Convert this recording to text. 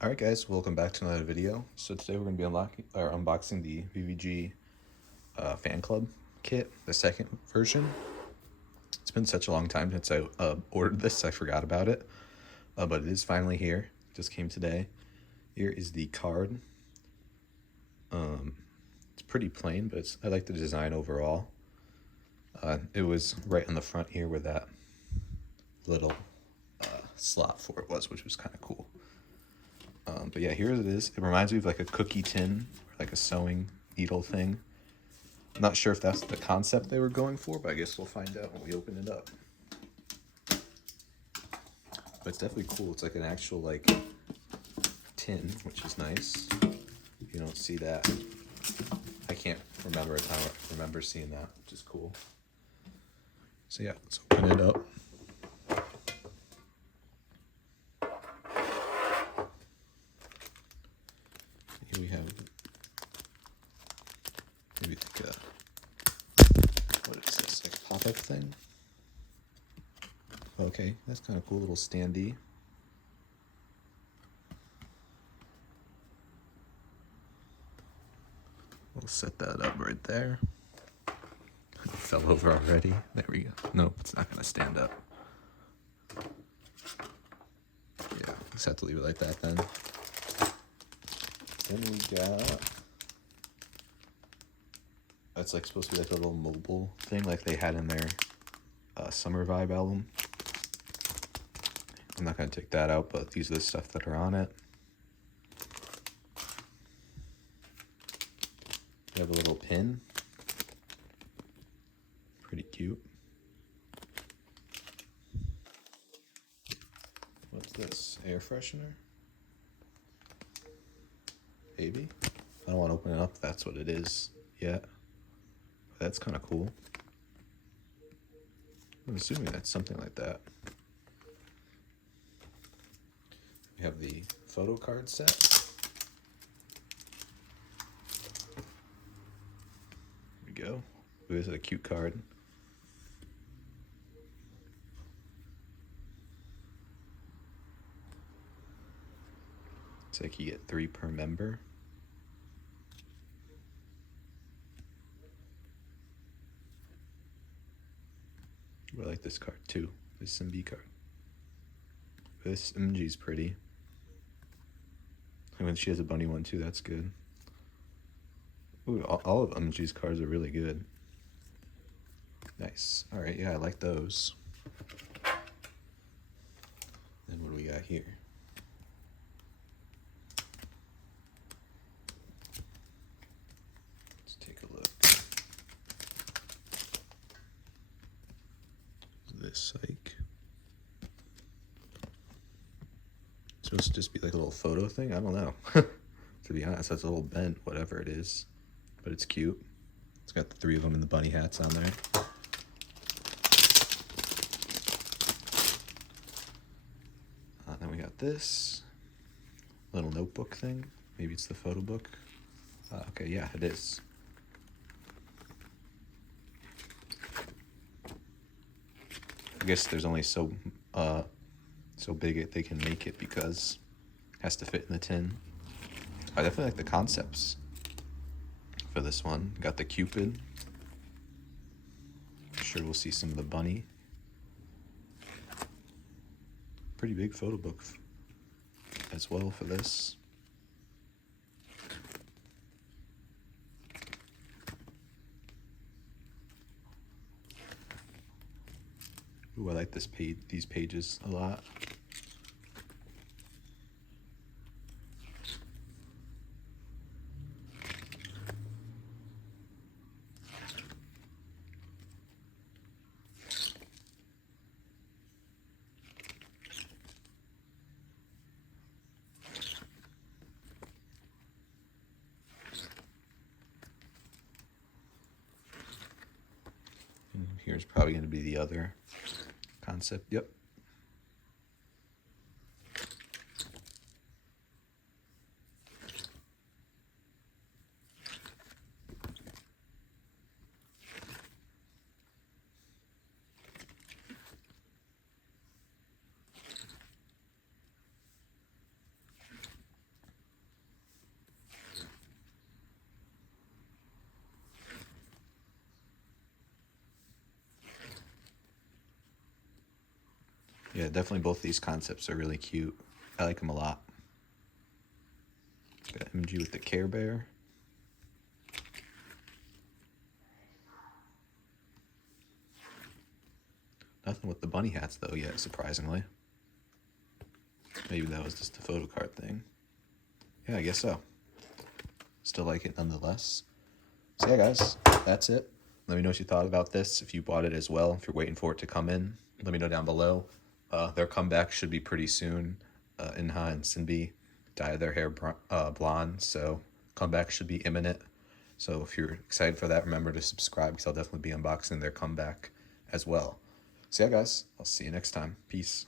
Alright guys, welcome back to another video. So today we're going to be unboxing the VVG fan club kit, the second version. It's been such a long time since I ordered this, I forgot about it. But it is finally here. It just came today. Here is the card. It's pretty plain, but I like the design overall. It was right on the front here where that little slot for it was, which was kind of cool. But yeah, here it is. It reminds me of like a cookie tin, or like a sewing needle thing. I'm not sure if that's the concept they were going for, but I guess we'll find out when we open it up. But it's definitely cool. It's like an actual like tin, which is nice. You don't see that. I can't remember a time I remember seeing that, which is cool. So yeah, let's open it up. Here we have maybe like a, what is this, like a pop-up thing? Okay, that's kind of cool, little standee. We'll set that up right there. It fell over already. There we go. Nope, it's not gonna stand up. Yeah, just have to leave it like that then. Then we got, it's like supposed to be like a little mobile thing like they had in their Summer Vibe album. I'm not gonna take that out, but these are the stuff that are on it. You have a little pin. Pretty cute. What's this? Air freshener? Maybe? I don't want to open it up if that's what it is yet. But that's kind of cool. I'm assuming that's something like that. We have the photo card set. There we go. Ooh, this is a cute card. It's like you get 3 per member. I like this card too. This MB card. This MG's pretty. And when she has a bunny one too, that's good. Ooh, all of MG's cards are really good. Nice. Alright, yeah, I like those. Then what do we got here? Let's take a look. This psych. It's supposed to just be like a little photo thing? I don't know. To be honest, that's a little bent, whatever it is. But it's cute. It's got the 3 of them and the bunny hats on there. Then we got this little notebook thing. Maybe it's the photo book. Okay, yeah, it is. I guess there's only so big they can make it because it has to fit in the tin. I definitely like the concepts for this one. Got the Cupid. I'm sure we'll see some of the bunny. Pretty big photo book as well for this. Ooh, I like this these pages a lot. And here's probably going to be the other concept. Yep. Yeah, definitely both these concepts are really cute. I like them a lot. Got MG with the Care Bear. Nothing with the bunny hats though yet, surprisingly. Maybe that was just a photo card thing. Yeah, I guess so. Still like it nonetheless. So yeah, guys, that's it. Let me know what you thought about this. If you bought it as well, if you're waiting for it to come in, let me know down below. Their comeback should be pretty soon. Inha and Sinbi dyed their hair blonde, so comeback should be imminent. So if you're excited for that, remember to subscribe because I'll definitely be unboxing their comeback as well. So yeah, guys, I'll see you next time. Peace.